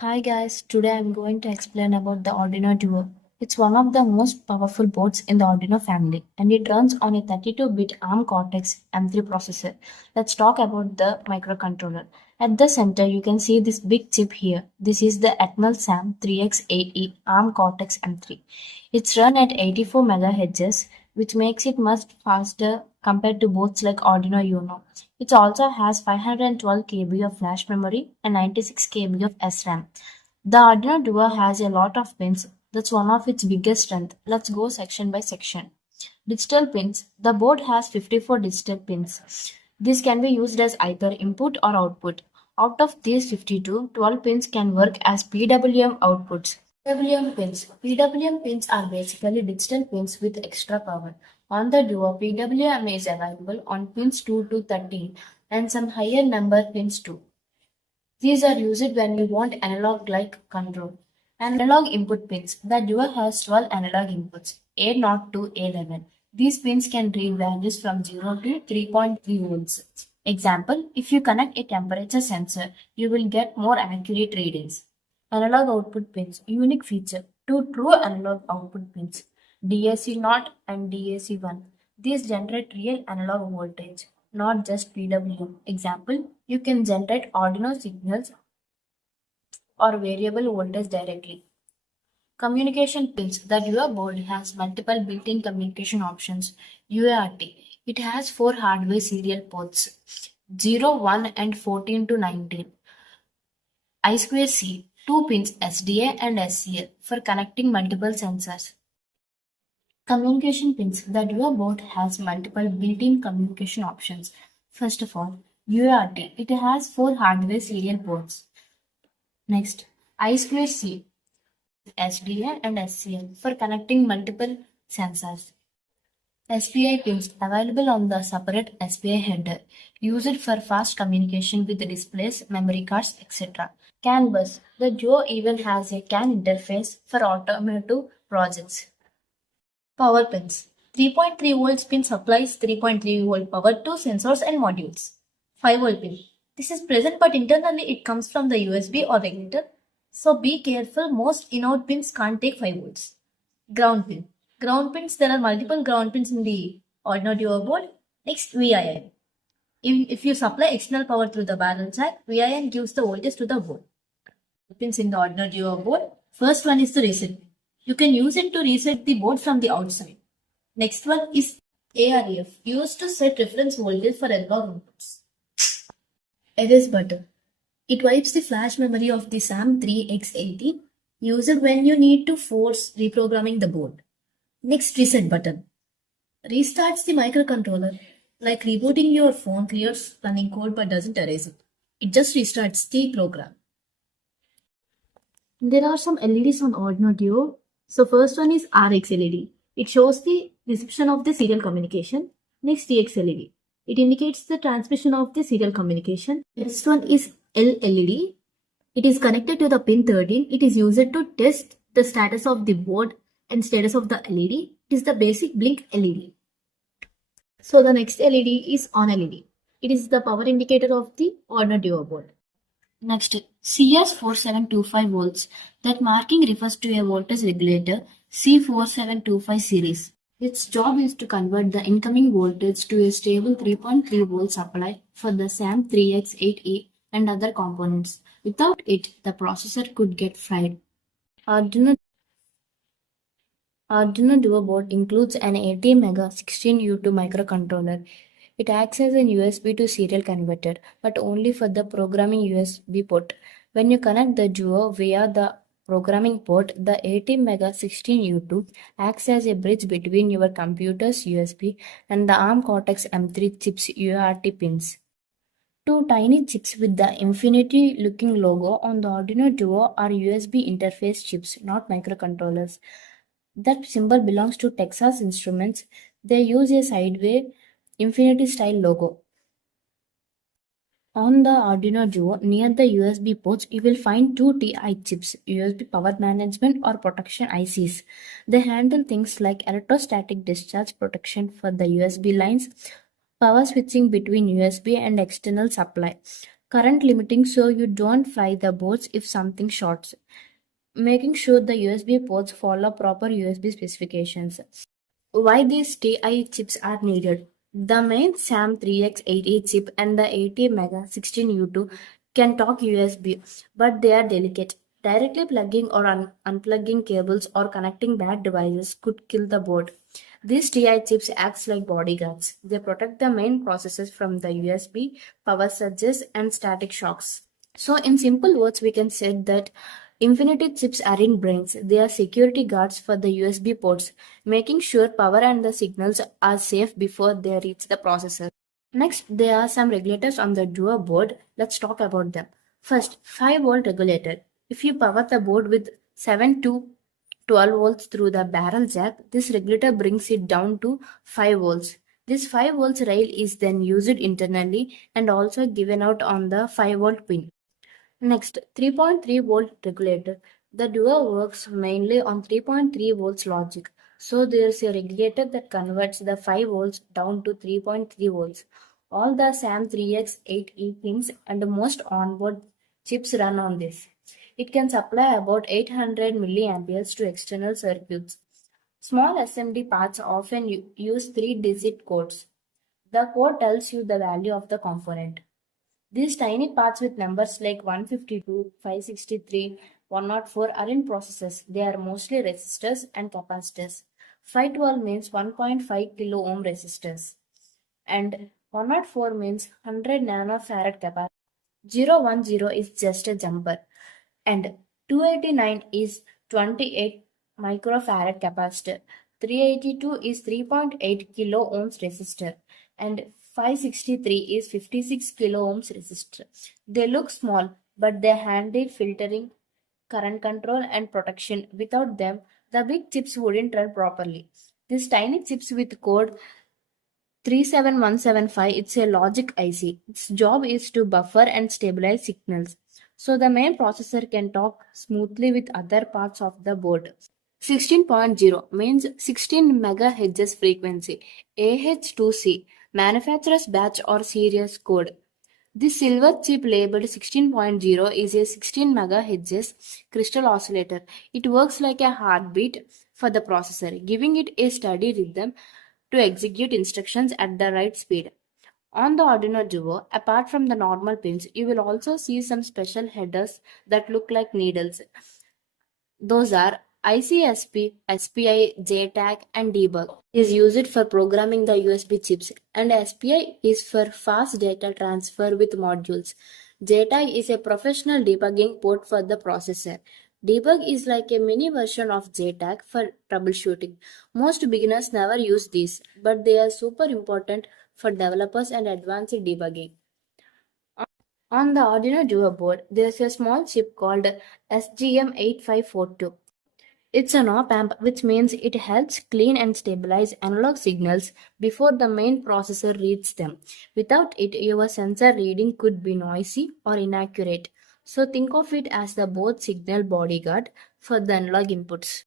Hi guys, today I'm going to explain about the Arduino Due. It's one of the most powerful boards in the Arduino family and it runs on a 32-bit ARM Cortex M3 processor. Let's talk about the microcontroller. At the center you can see this big chip here. This is the Atmel SAM 3X8E ARM Cortex M3. It's run at 84 MHz, which makes it much faster compared to boards like Arduino Uno. It also has 512 KB of flash memory and 96 KB of SRAM. The Arduino Duo has a lot of pins. That's one of its biggest strengths. Let's go section by section. Digital pins. The board has 54 digital pins. These can be used as either input or output. Out of these 52, 12 pins can work as PWM outputs. PWM pins. PWM pins are basically digital pins with extra power. On the Duo, PWM is available on pins 2 to 13 and some higher number pins too. These are used when you want analog-like control. Analog input pins. The Duo has 12 analog inputs, A0 to A11. These pins can read values from 0 to 3.3 volts. Example, if you connect a temperature sensor, you will get more accurate readings. Analog output pins. Unique feature. Two true analog output pins, DAC0 and DAC1. These generate real analog voltage, not just PWM. Example, you can generate Arduino signals or variable voltage directly. Communication pins. The Duo board has multiple built-in communication options. UART. It has 4 hardware serial ports, 0, 1 and 14 to 19. I2C, 2 pins SDA and SCL for connecting multiple sensors. Communication pins. The Duo board has multiple built-in communication options. First of all, UART. It has 4 hardware serial ports. Next, I2C, SDA and SCL for connecting multiple sensors. SPI pins available on the separate SPI header, used for fast communication with displays, memory cards, etc. CAN bus. The Duo even has a CAN interface for automotive projects. Power pins. 3.3 volts pin supplies 3.3 volt power to sensors and modules. 5 volt pin. This is present but internally it comes from the USB or regulator. So be careful, most in-out pins can't take 5 volts. Ground pin. Ground pins, there are multiple ground pins in the Arduino Duo board. Next, VIN. If you supply external power through the barrel jack, VIN gives the voltage to the board. Pins in the Arduino Duo board. First one is the reset pin. You can use it to reset the board from the outside. Next one is AREF, used to set reference voltage for analog inputs. Erase button. It wipes the flash memory of the SAM 3X80, used when you need to force reprogramming the board. Next, reset button. Restarts the microcontroller. Like rebooting your phone clears running code but doesn't erase it. It just restarts the program. There are some LEDs on Arduino Duo. So first one is RX LED. It shows the reception of the serial communication. Next, TX LED. It indicates the transmission of the serial communication. Next one is L LED. It is connected to the pin 13. It is used to test the status of the board and status of the LED. It is the basic blink LED. So the next LED is on LED. It is the power indicator of the Arduino Duo board. Next, CS4725 volts. That marking refers to a voltage regulator C4725 series. Its job is to convert the incoming voltage to a stable 3.3 volt supply for the SAM 3X8E and other components. Without it, the processor could get fried. Arduino Duo board includes an 80 mega 16U2 microcontroller. It acts as a USB to serial converter, but only for the programming USB port. When you connect the Duo via the programming port, the 80 mega 16U2 acts as a bridge between your computer's USB and the ARM Cortex M3 chips UART pins. Two tiny chips with the infinity-looking logo on the Arduino Duo are USB interface chips, not microcontrollers. That symbol belongs to Texas Instruments. They use a sideway infinity-style logo. On the Arduino Duo, near the USB ports, you will find two TI chips, USB Power Management or Protection ICs. They handle things like electrostatic discharge protection for the USB lines, power switching between USB and external supply, Current limiting so you don't fry the boards if something shorts. Making sure the USB ports follow proper USB specifications. Why these TI chips are needed? The main SAM3X80 chip and the 80 mega 16U2 can talk USB, but they are delicate. Directly plugging or unplugging cables or connecting bad devices could kill the board. These TI chips act like bodyguards. They protect the main processors from the USB, power surges, and static shocks. So, in simple words, we can say that Infinity chips aren't brains, they are security guards for the USB ports, making sure power and the signals are safe before they reach the processor. Next, there are some regulators on the Duo board. Let's talk about them. First, 5-volt regulator. If you power the board with 7 to 12 volts through the barrel jack, this regulator brings it down to 5 volts. This 5 volts rail is then used internally and also given out on the 5-volt pin. Next, 3.3 volt regulator. The Duo works mainly on 3.3 volts logic. So there's a regulator that converts the 5 volts down to 3.3 volts. All the SAM3X8E pins and most onboard chips run on this. It can supply about 800 milliamperes to external circuits. Small SMD parts often use 3-digit codes. The code tells you the value of the component. These tiny parts with numbers like 152, 563, 104 are in processes. They are mostly resistors and capacitors. 512 means 1.5 kilo ohm resistors and 104 means 100 nanofarad capacitor. 010 is just a jumper and 289 is 28 microfarad capacitor. 382 is 3.8 kilo ohms resistor and 563 is 56 kilo ohms resistor. They look small, but they handle filtering, current control, and protection. Without them, the big chips wouldn't run properly. These tiny chips with code 37175, it's a logic IC. Its job is to buffer and stabilize signals so the main processor can talk smoothly with other parts of the board. 16.0 means 16 MHz frequency, AH2C, manufacturer's batch or series code. This silver chip labeled 16.0 is a 16 MHz crystal oscillator. It works like a heartbeat for the processor, giving it a steady rhythm to execute instructions at the right speed. On the Arduino Duo, apart from the normal pins, you will also see some special headers that look like needles. Those are ICSP, SPI, JTAG, and debug is used for programming the USB chips, and SPI is for fast data transfer with modules. JTAG is a professional debugging port for the processor. Debug is like a mini version of JTAG for troubleshooting. Most beginners never use these, but they are super important for developers and advanced debugging. On the Arduino Duo board, there is a small chip called SGM8542. It's an op-amp, which means it helps clean and stabilize analog signals before the main processor reads them. Without it, your sensor reading could be noisy or inaccurate. So think of it as the board signal bodyguard for the analog inputs.